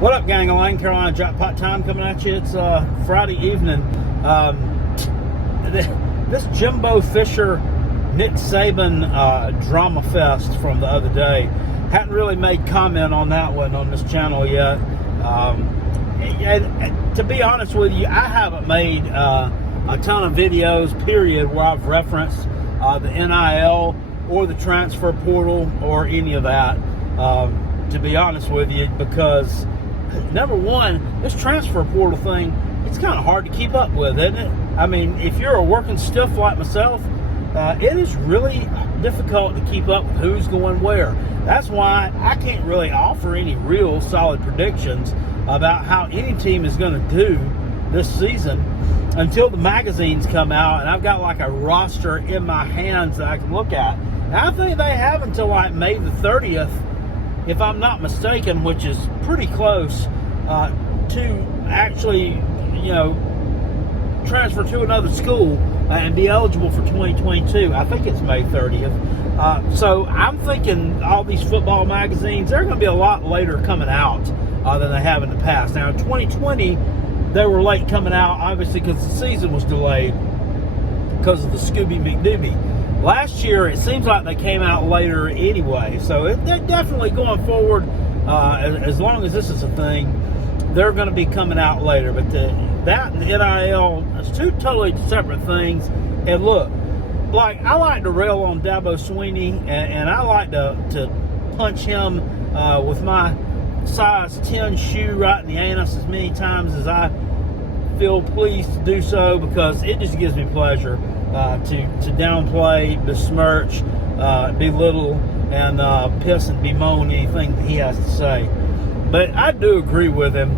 What up, gang? Lane Carolina Jackpot time coming at you. It's Friday evening. This Jimblo Fisher, Nick Saban drama fest from the other day. Hadn't really made comment on that one on this channel yet. To be honest with you, I haven't made a ton of videos, period, where I've referenced the NIL or the transfer portal or any of that, to be honest with you, because number one, this transfer portal thing, it's kind of hard to keep up with, isn't it? I mean, if you're a working stiff like myself, it is really difficult to keep up with who's going where. That's why I can't really offer any real solid predictions about how any team is going to do this season until the magazines come out and I've got like a roster in my hands that I can look at. And I think they have until like May the 30th, if I'm not mistaken, which is pretty close, to actually, transfer to another school and be eligible for 2022. I think it's May 30th. So I'm thinking all these football magazines, they're going to be a lot later coming out than they have in the past. Now, in 2020, they were late coming out, obviously, because the season was delayed because of the Scooby McDooby. Last year, it seems like they came out later anyway. So they're definitely going forward, as long as this is a thing, they're going to be coming out later. But that and the NIL is two totally separate things. And look, like, I like to rail on Dabo Swinney, and I like to punch him with my size 10 shoe right in the anus as many times as I feel pleased to do so, because it just gives me pleasure to downplay, besmirch, belittle, and piss and bemoan anything that he has to say. But I do agree with him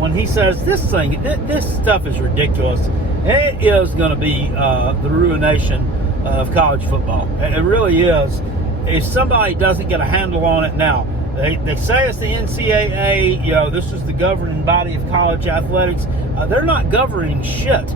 when he says this stuff is ridiculous. It is going to be the ruination of college football. It really is. If somebody doesn't get a handle on it now, they say it's the NCAA, this is the governing body of college athletics. They're not governing shit.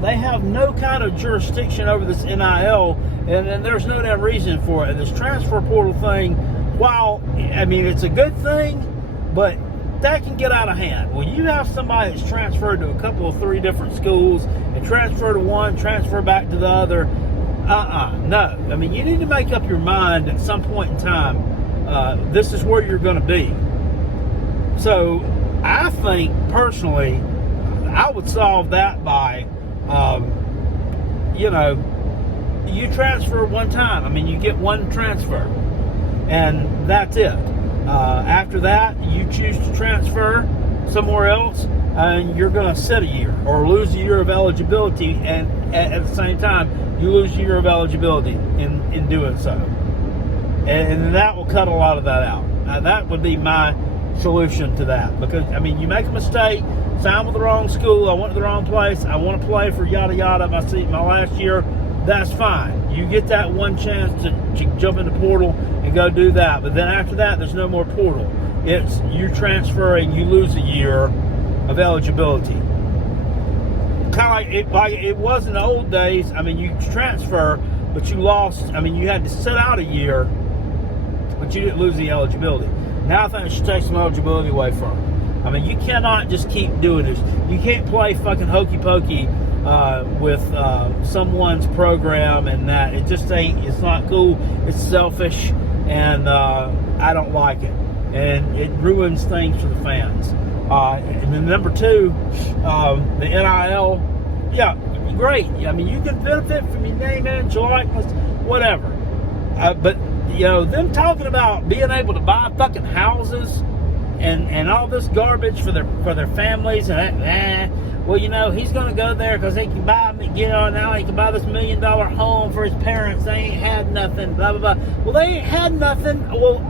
They have no kind of jurisdiction over this NIL, and there's no damn reason for it. This transfer portal thing, while, I mean, it's a good thing, but that can get out of hand. When you have somebody that's transferred to a couple of three different schools and transfer to one, transfer back to the other, no. I mean, you need to make up your mind at some point in time, this is where you're going to be. So I think, personally, I would solve that by, you transfer one time. I mean, you get one transfer, and that's it. After that, you choose to transfer somewhere else, and you're going to sit a year or lose a year of eligibility, and at the same time, you lose a year of eligibility in doing so. And that will cut a lot of that out. That would be my solution to that, because, I mean, you make a mistake, sign with the wrong school, I went to the wrong place, I want to play for yada yada my last year, that's fine. You get that one chance to jump in the portal and go do that, but then after that, there's no more portal. It's you transferring, you lose a year of eligibility. Kind of like it was in the old days. I mean, you transfer, but you lost, I mean, you had to sit out a year, but you didn't lose the eligibility. Now I think it should take some eligibility away from it. I mean, you cannot just keep doing this. You can't play fucking hokey pokey with someone's program, and that it just ain't. It's not cool. It's selfish, and I don't like it, and it ruins things for the fans. And then number two, the NIL. Yeah, great. I mean, you can benefit from your name, image, your likeness, whatever. But them talking about being able to buy fucking houses and all this garbage for their families, and well, he's going to go there because he can buy, now he can buy this $1 million home for his parents. They ain't had nothing, blah, blah, blah. Well, they ain't had nothing. Well,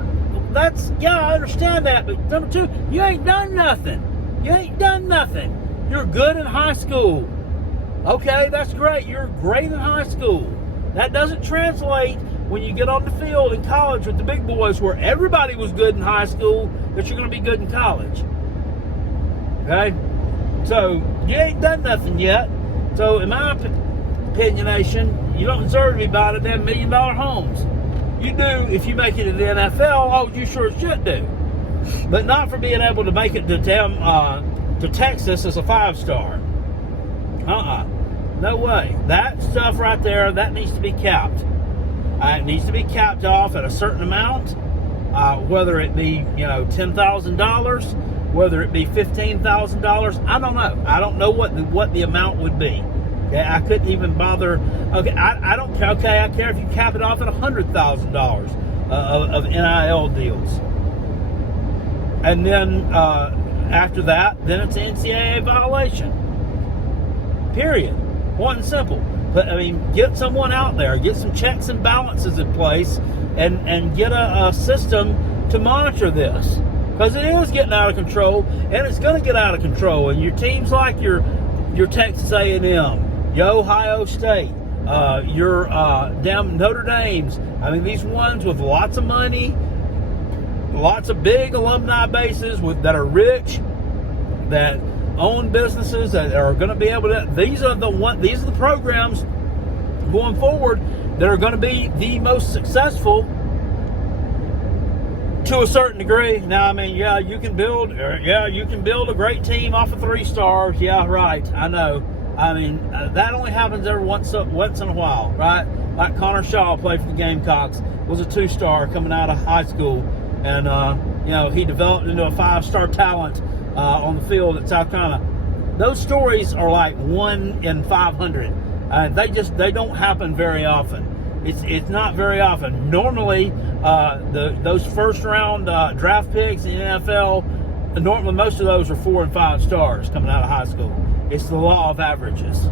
I understand that. But number two, you ain't done nothing. You ain't done nothing. You're good in high school. Okay, that's great. You're great in high school. That doesn't translate when you get on the field in college with the big boys, where everybody was good in high school, that you're going to be good in college. Okay? So, you ain't done nothing yet. So, in my opinionation, you don't deserve to be buying a damn $1 million homes. You do if you make it to the NFL. Oh, you sure should do. but not for being able to make it to Texas as a 5-star. No way. That stuff right there, that needs to be capped. It needs to be capped off at a certain amount, whether it be $10,000, whether it be $15,000. I don't know. I don't know what the amount would be. Okay, I couldn't even bother. Okay, I don't care. Okay, I care if you cap it off at $100,000 of NIL deals, and then after that, then it's an NCAA violation. Period. Plain and simple. But I mean, get someone out there, get some checks and balances in place, and get a system to monitor this, because it is getting out of control, and it's going to get out of control. And your teams like your Texas A&M, your Ohio State, your damn Notre Dame's. I mean, these ones with lots of money, lots of big alumni bases that are rich, that own businesses, that are going to be able to. These are the programs going forward that are going to be the most successful to a certain degree. Now, I mean, you can build a great team off of 3 stars. Yeah, right. I know. I mean, that only happens every once in a while, right? Like Connor Shaw played for the Gamecocks, was a 2-star coming out of high school, and he developed into a 5-star talent on the field at South Carolina. Those stories are like 1 in 500. They don't happen very often. It's not very often. Normally, those first round draft picks in the NFL, normally most of those are 4 and 5 stars coming out of high school. It's the law of averages.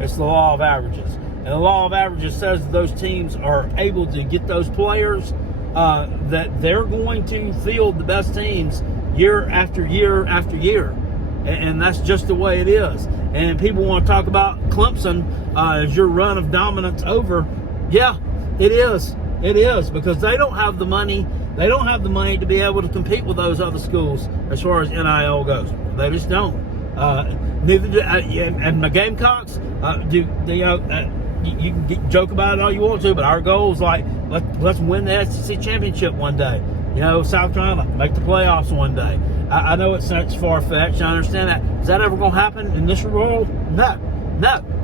It's the law of averages. And the law of averages says that those teams are able to get those players, that they're going to field the best teams year after year after year. And that's just the way it is. And people want to talk about Clemson as your run of dominance over. Yeah, it is. It is, because they don't have the money. They don't have the money to be able to compete with those other schools as far as NIL goes. They just don't. Neither do, and the Gamecocks. You can joke about it all you want to, but our goal is like let's win the SEC championship one day. South Carolina make the playoffs one day. I know it's far-fetched. I understand that. Is that ever going to happen in this world? No,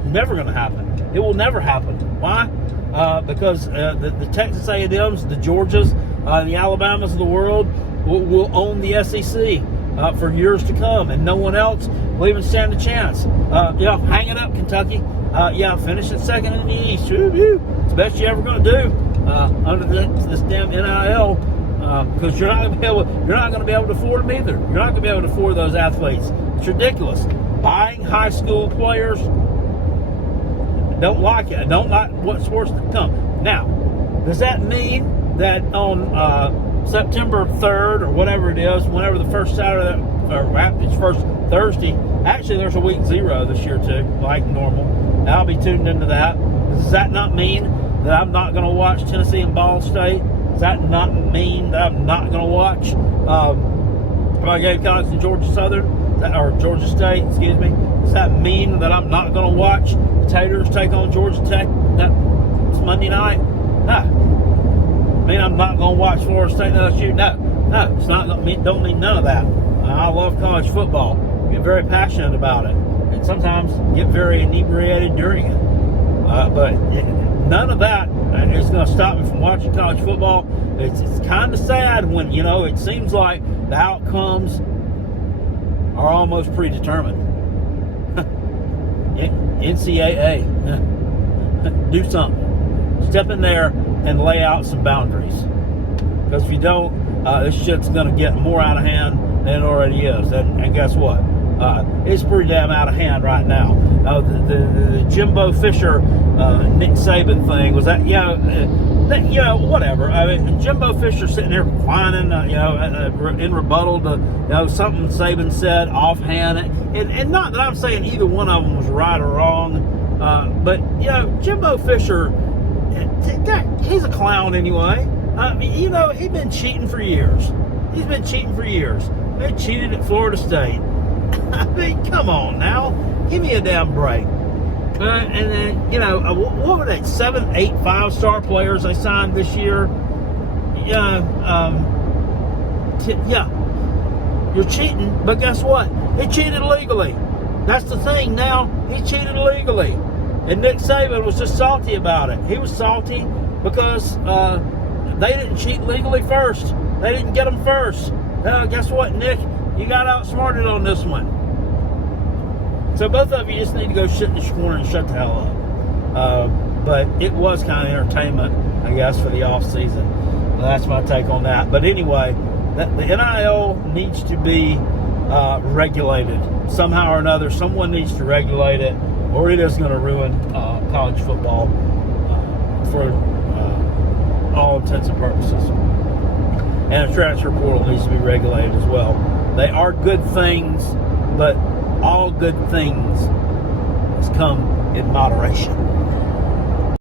never going to happen. It will never happen. Why? Because the Texas A&Ms, the Georgias, the Alabamas of the world will own the SEC for years to come, and no one else will even stand a chance. Hang it up, Kentucky. Finishing second in the East. It's the best you're ever going to do under this damn NIL, because you're not going to be able to afford them either. You're not going to be able to afford those athletes. It's ridiculous. Buying high school players. Don't like it. I don't like what's forced to come. Now, does that mean that on September 3rd or whatever it is, whenever the first Saturday or after it's first Thursday, actually there's a week 0 this year too, like normal. I'll be tuned into that. Does that not mean that I'm not going to watch Tennessee and Ball State? Does that not mean that I'm not going to watch my Gamecocks and Georgia Southern, or Georgia State, excuse me? Does that mean that I'm not going to watch the Taters take on Georgia Tech that's Monday night? No. I mean, I'm not going to watch Florida State and LSU? No, it's not. Don't mean none of that. I love college football. Get very passionate about it, and sometimes get very inebriated during it. But none of that is going to stop me from watching college football. It's kind of sad when it seems like the outcomes are almost predetermined. NCAA, do something. Step in there and lay out some boundaries. Because if you don't, this shit's going to get more out of hand than it already is. And guess what? It's pretty damn out of hand right now. The Jimblo Fisher, Nick Saban thing was that, whatever. I mean, Jimblo Fisher sitting there whining, in rebuttal to, something Saban said offhand. And not that I'm saying either one of them was right or wrong, but, Jimblo Fisher, he's a clown anyway. He's been cheating for years. They cheated at Florida State. I mean, come on now. Give me a damn break. And then, what were they? 7, 8, 5-star players they signed this year? Yeah, you're cheating, but guess what? He cheated legally. That's the thing now. He cheated legally. And Nick Saban was just salty about it. He was salty because they didn't cheat legally first. They didn't get them first. Guess what, Nick? You got outsmarted on this one. So both of you just need to go shit in the corner and shut the hell up. But it was kind of entertainment, I guess, for the off season. That's my take on that. But anyway, the NIL needs to be regulated somehow or another. Someone needs to regulate it, or it is going to ruin college football for all intents and purposes. And the transfer portal needs to be regulated as well. They are good things, but all good things must come in moderation.